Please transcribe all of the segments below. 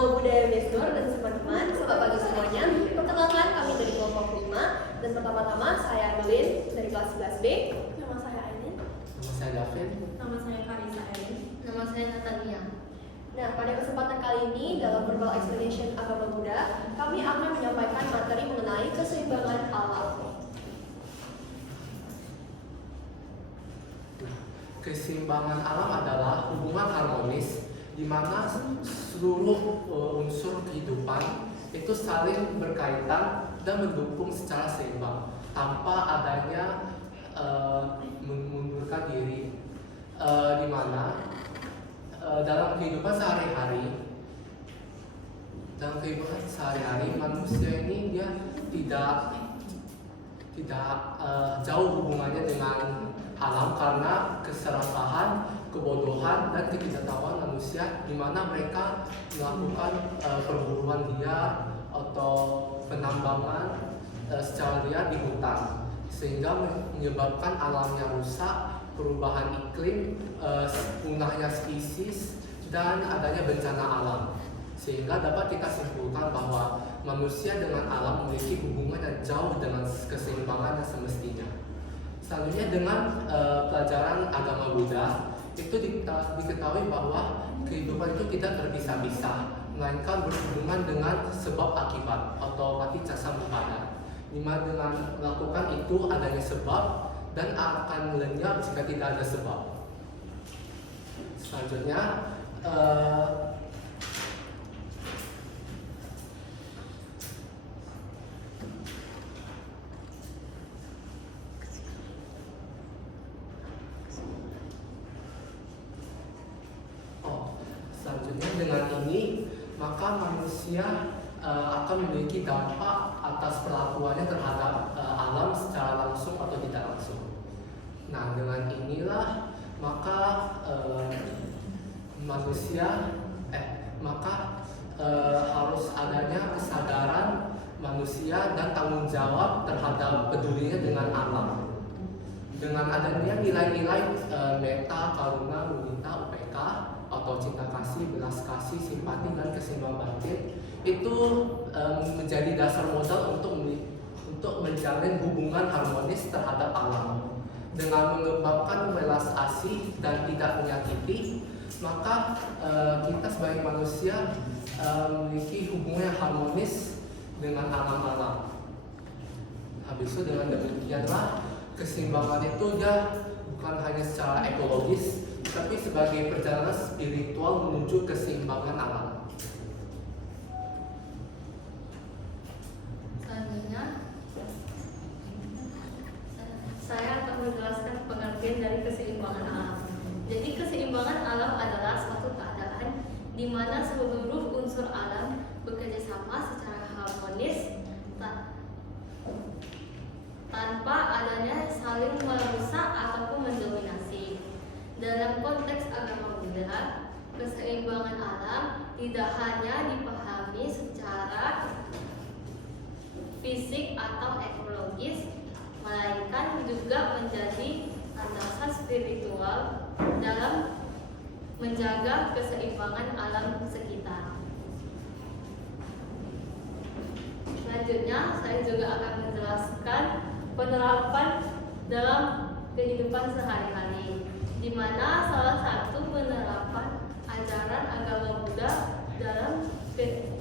Nama budaya Mesnur dan teman-teman, selamat pagi semuanya. Perkenalkan kami dari kelompok 5 dan pertama-tama saya Evelyn dari kelas 11B. Nama saya Ainin. Nama saya David. Nama saya Karisa Ainin. Nama saya Natalia. Nah, pada kesempatan kali ini dalam Verbal Explanation Agama Buddha, kami akan menyampaikan materi mengenai keseimbangan alam. Keseimbangan alam adalah hubungan harmonis di mana seluruh unsur kehidupan itu saling berkaitan dan mendukung secara seimbang tanpa adanya mengundurkan diri, di mana dalam kehidupan sehari-hari manusia ini dia tidak jauh hubungannya dengan alam karena keserakahan, kebodohan, dan ketidaktahuan manusia di mana mereka melakukan perburuan liar atau penambangan secara liar di hutan sehingga menyebabkan alamnya rusak, perubahan iklim, punahnya spesies, dan adanya bencana alam. Sehingga dapat kita simpulkan bahwa manusia dengan alam memiliki hubungan yang jauh dengan keseimbangan yang semestinya. Selanjutnya dengan pelajaran agama Buddha itu diketahui bahwa kehidupan itu tidak terpisah-pisah, melainkan berhubungan dengan sebab akibat atau paticca samuppada. Dimana dengan melakukan itu adanya sebab dan akan lenyap jika tidak ada sebab. Selanjutnya dengan ini maka manusia akan memiliki dampak atas perlakuannya terhadap alam secara langsung atau tidak langsung. Nah, dengan inilah maka harus adanya kesadaran manusia dan tanggung jawab terhadap pedulinya dengan alam. Dengan adanya nilai-nilai metta, karuna, mudita, UPK atau cinta kasih, belas kasih, simpati, dan keseimbangan batin itu menjadi dasar modal untuk menjalin hubungan harmonis terhadap alam. Dengan mengembangkan belas asih dan tidak menyakiti, maka kita sebagai manusia memiliki hubungan yang harmonis dengan alam-alam. Habis itu dengan demikianlah keseimbangan itu ya bukan hanya secara ekologis, tapi sebagai perjalanan spiritual menuju keseimbangan alam. Selanjutnya, saya akan menjelaskan pengertian dari keseimbangan alam. Jadi keseimbangan alam adalah suatu keadaan di mana seluruh unsur alam bekerja sama secara harmonis tanpa adanya saling merusak ataupun mendominasi. Dalam konteks agama Buddha, keseimbangan alam tidak hanya dipahami secara fisik atau ekologis, melainkan juga menjadi landasan spiritual dalam menjaga keseimbangan alam sekitar. Selanjutnya, saya juga akan menjelaskan penerapan dalam kehidupan sehari-hari, di mana salah satu penerapan ajaran agama Buddha dalam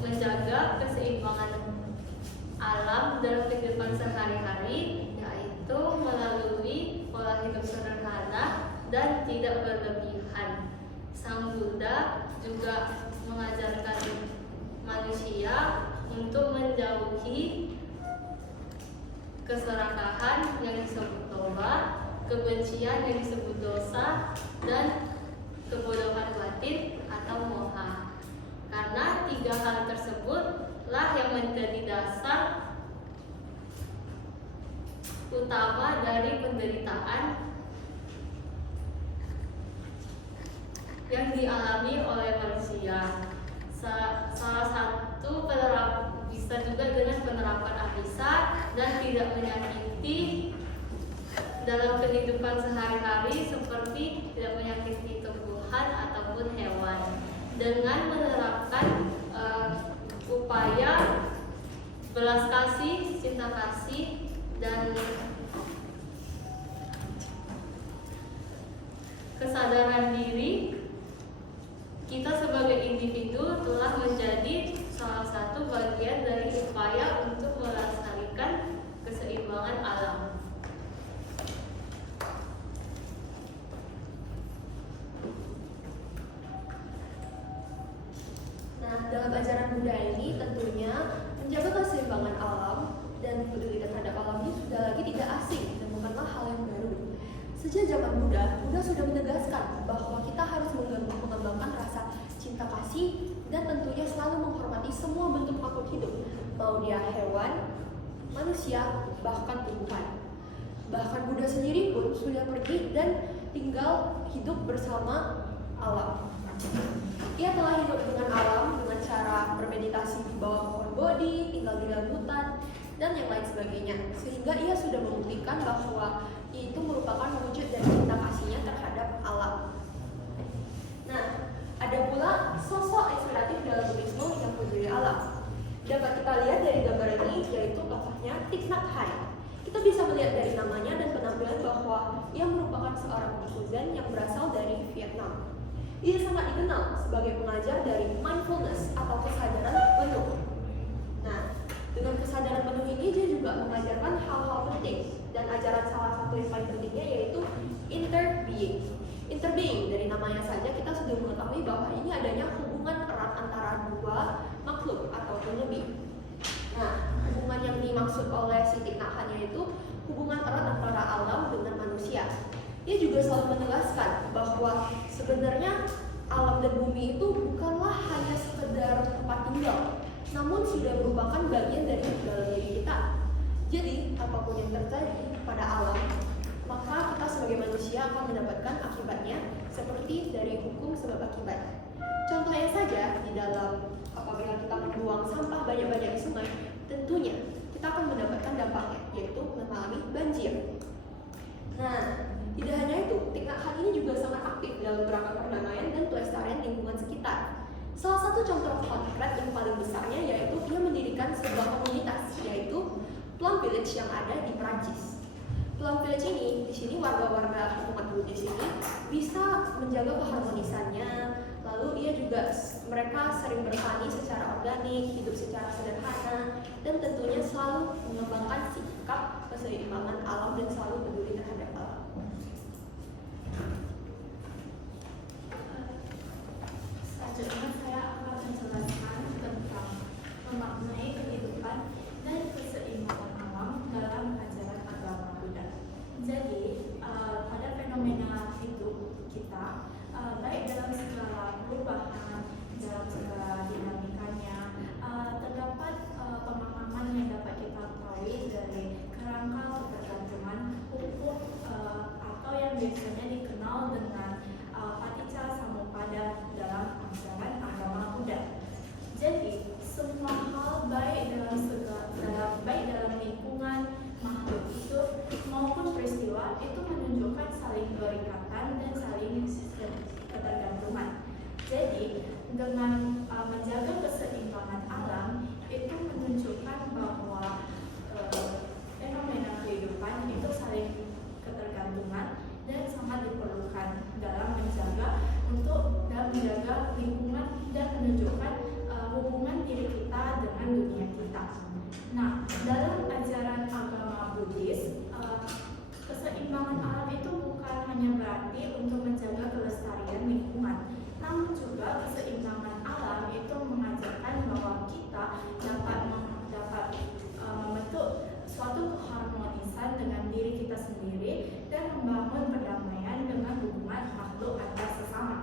menjaga keseimbangan alam dalam kehidupan sehari-hari yaitu melalui pola hidup sederhana dan tidak berlebihan. Sang Buddha juga mengajarkan manusia untuk menjauhi keserakahan yang disebut toba, kebencian yang disebut dosa, dan kebodohan batin atau moha. Karena tiga hal tersebutlah yang menjadi dasar utama dari penderitaan yang dialami oleh manusia. Salah satu bisa juga dengan penerapan ahimsa dan tidak menyakiti dalam kehidupan sehari-hari, seperti tidak menyakiti tumbuhan ataupun hewan. Dengan menerapkan upaya belas kasih, cinta kasih, dan kesadaran diri. Kita sebagai individu telah menjadi salah satu bagian dari upaya untuk melestarikan keseimbangan alam. Nah, dalam ajaran Buddha ini tentunya menjaga keseimbangan alam dan peduli terhadap alam ini sudah lagi tidak asing dan bukanlah hal yang baru. Sejak zaman Buddha, Buddha sudah menegaskan bahwa kita harus mengembangkan rasa cinta kasih dan tentunya selalu menghormati semua bentuk makhluk hidup, mau dia hewan, manusia, bahkan tumbuhan. Bahkan Buddha sendiri pun sudah pergi dan tinggal hidup bersama alam. Ia telah hidup dengan alam dengan cara bermeditasi di bawah pohon bodhi, tinggal di dalam hutan, dan yang lain sebagainya. Sehingga ia sudah membuktikan bahwa itu merupakan wujud dari cinta kasihnya terhadap alam. Nah, ada pula sosok inspiratif dalam Buddhisme yang peduli alam. Dapat kita lihat dari gambar ini, yaitu tokohnya Thich Nhat Hanh. Kita bisa melihat dari namanya dan penampilan bahwa ia merupakan seorang biku Zen yang berasal dari Vietnam. Ia sangat dikenal sebagai pengajar dari mindfulness atau kesadaran penuh. Nah, dengan kesadaran penuh ini dia juga mengajarkan hal-hal penting, dan ajaran salah satu yang paling pentingnya yaitu interbeing. Interbeing dari namanya saja kita sudah mengetahui bahwa ini adanya hubungan erat antara dua makhluk ataupun lebih. Nah, hubungan yang dimaksud oleh si Thich Nhat Hanh yaitu hubungan erat antara alam dengan manusia. Ia juga selalu menegaskan bahwa sebenarnya alam dan bumi itu bukanlah hanya sekedar tempat tinggal, namun sudah merupakan bagian dari dalam diri kita. Jadi, apapun yang terjadi pada alam, maka kita sebagai manusia akan mendapatkan akibatnya seperti dari hukum sebab akibat. Contohnya saja, di dalam apabila kita membuang sampah banyak-banyak di sungai, tentunya kita akan mendapatkan dampaknya, yaitu mengalami banjir. Nah, tidak hanya itu, Thich Nhat Hanh ini juga sangat aktif dalam gerakan perdamaian dan pelestarian lingkungan sekitar. Salah satu contoh konkret yang paling besarnya yaitu dia mendirikan sebuah komunitas, yaitu Plum Village yang ada di Prancis. Plum Village ini, di sini warga-warga umat Buddhis ini bisa menjaga keharmonisannya. Lalu mereka sering bertani secara organik, hidup secara sederhana, dan tentunya selalu mengembangkan sikap keseimbangan alam dan selalu peduli terhadap alam. Selanjutnya saya akan menjelaskan tentang memaknai kehidupan dan keseimbangan alam dalam ajaran agama Buddha. Jadi, pada fenomena hidup kita, baik dalam segala perubahan, dalam segala dinamikanya, terdapat pemahaman yang dapat kita ketahui dari kerangka ketergantungan hukum atau yang biasanya dikenal dengan Paticca Samuppada dalam ajaran agama Buddha. Jadi, semua hal baik dalam lingkungan, makhluk hidup maupun peristiwa itu menunjukkan saling berikatan dan saling ketergantungan. Jadi, dengan menjaga keseimbangan alam itu menunjukkan bahwa fenomena kehidupan itu saling ketergantungan dan sangat diperlukan dalam menjaga lingkungan dan menunjukkan hubungan diri kita dengan dunia kita. Nah, dalam ajaran agama Buddhis, keseimbangan alam itu bukan hanya berarti untuk menjaga kelestarian lingkungan, namun juga keseimbangan alam itu mengajarkan bahwa kita dapat membentuk suatu keharmonisan dengan diri kita sendiri dan membangun perdamaian dengan hubungan makhluk antar sesama.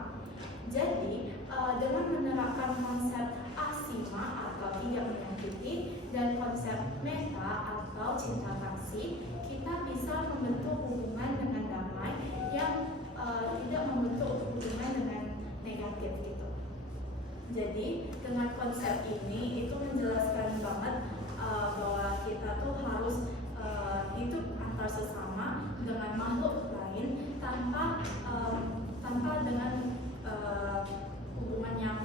Jadi, dengan menerapkan konsep asima atau tidak menyakiti dan konsep metta atau cinta kasih, kita bisa membentuk hubungan dengan damai yang tidak membentuk hubungan dengan negatif gitu. Jadi, dengan konsep ini itu menjelaskan banget bahwa kita tuh harus hidup antar sesama dengan makhluk lain tanpa dengan hubungan yang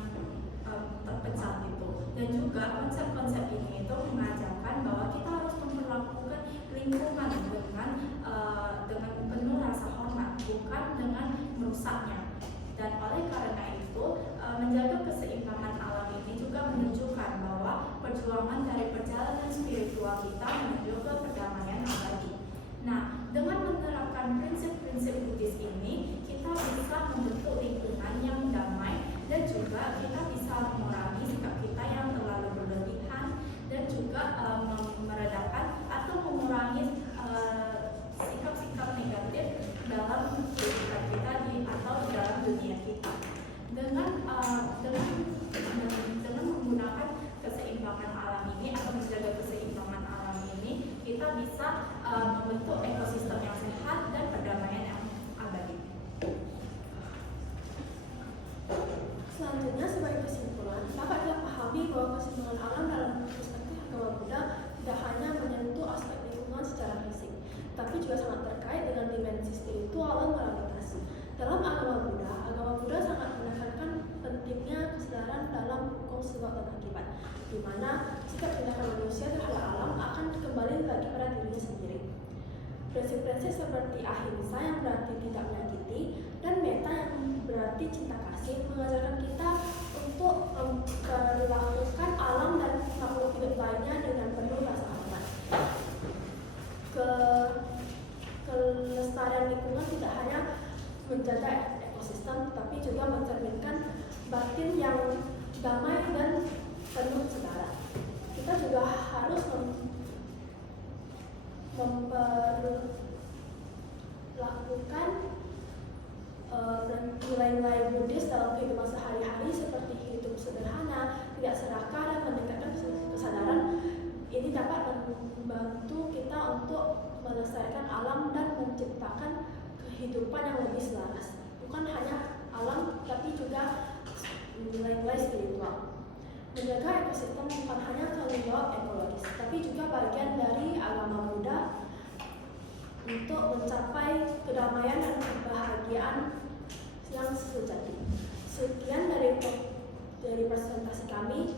terpecah gitu. Dan juga juga konsep-konsep ini itu mengajarkan bahwa kita harus memperlakukan lingkungan dengan penuh rasa hormat, bukan dengan merusaknya. Dan oleh karena itu, menjaga keseimbangan alam ini juga menunjukkan bahwa perjuangan dari perjalanan spiritual kita menuju ke perdamaian abadi. Nah, dengan menerapkan prinsip-prinsip Buddhis ini, kita bisa membentuk lingkungan yang damai dan juga kita bisa mengurangi sikap kita yang terlalu berlebihan dan juga meredakan atau mengurangi sikap-sikap negatif dalam kehidupan kita atau di dalam dunia kita. Dengan menggunakan keseimbangan alam ini atau menjaga keseimbangan alam ini, kita bisa membentuk ekosistem yang sehat dan perdamaian yang abadi. Selanjutnya, sebagai kesimpulan, dapat kita pahami bahwa keseimbangan alam dalam perspektif agama Buddha tidak hanya menyentuh aspek lingkungan secara fisik, tapi juga sangat terkait dengan dimensi spiritual dan moralitas. Dalam agama Buddha sangat menekankan pentingnya kesadaran dalam hukum sebab dan akibat, di mana sikap tindakan manusia terhadap alam akan kembali lagi pada dirinya sendiri. Prinsip-prinsip seperti ahimsa yang berarti tidak menyakiti dan metta yang berarti cinta kasih mengajarkan kita untuk memperlakukan alam dan makhluk hidup lainnya dengan penuh rasa hormat. Kelestarian lingkungan tidak hanya menjaga ekosistem, tapi juga mencerminkan batin yang damai dan penuh sedara. Kita juga harus memperlakukan nilai-nilai Buddhis dalam kehidupan sehari-hari seperti hidup sederhana, tidak serakah, dan meningkatkan kesadaran. Ini dapat membantu kita untuk melestarikan alam dan menciptakan kehidupan yang lebih selaras. Bukan hanya alam, tapi juga nilai-nilai spiritual. Menjaga ekosistem bukan hanya tanggung jawab ekologis, tapi juga bagian dari agama Buddha untuk mencapai kedamaian dan kebahagiaan yang sejati. Sekian dari presentasi kami.